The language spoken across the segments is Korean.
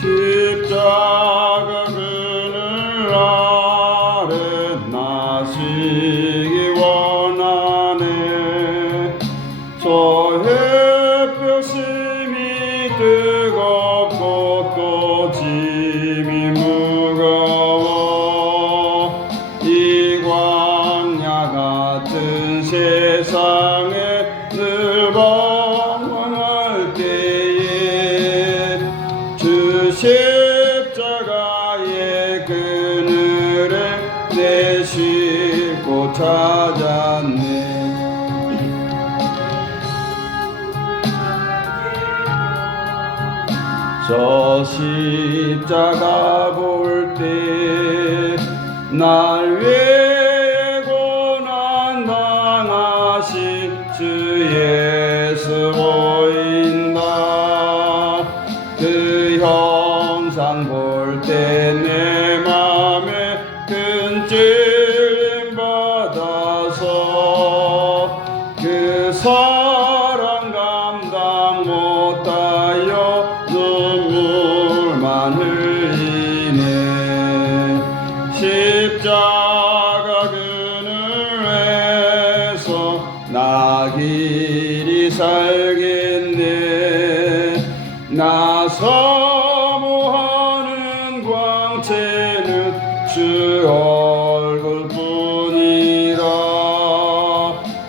십자가 그늘 아래 나시기 원하네. 저 햇볕이 뜨겁고 또 짐이 무거워 이 광야 같은 세상에 십자가의 그늘에 내 싣고 찾았네. 저 십자가 볼 때 날 위해 볼 때 내 맘에 큰 찔림 받아서 그 사랑 감당 못하여 눈물만 흘리네 십자가 그늘에서 나 길이 살겠네. 나사 얼굴뿐이라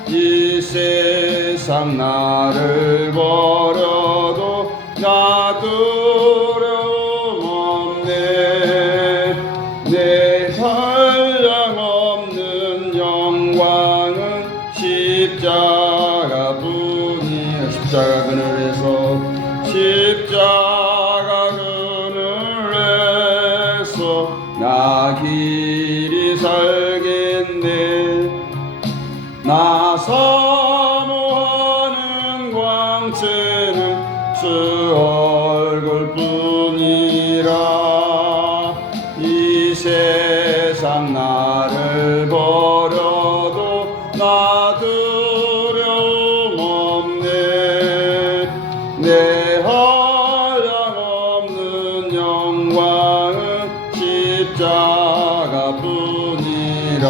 이 세상 나를 버려도 나 두려움 없네. 내 한량 없는 영광은 십자가뿐이야. 십자가 그늘에서 십자가 나 길이 살겠네. 나 사모하는 광채는 주 얼굴뿐이라. 이 세상 나를 버려도 나 두려움 없네. 내한 나가뿐이라.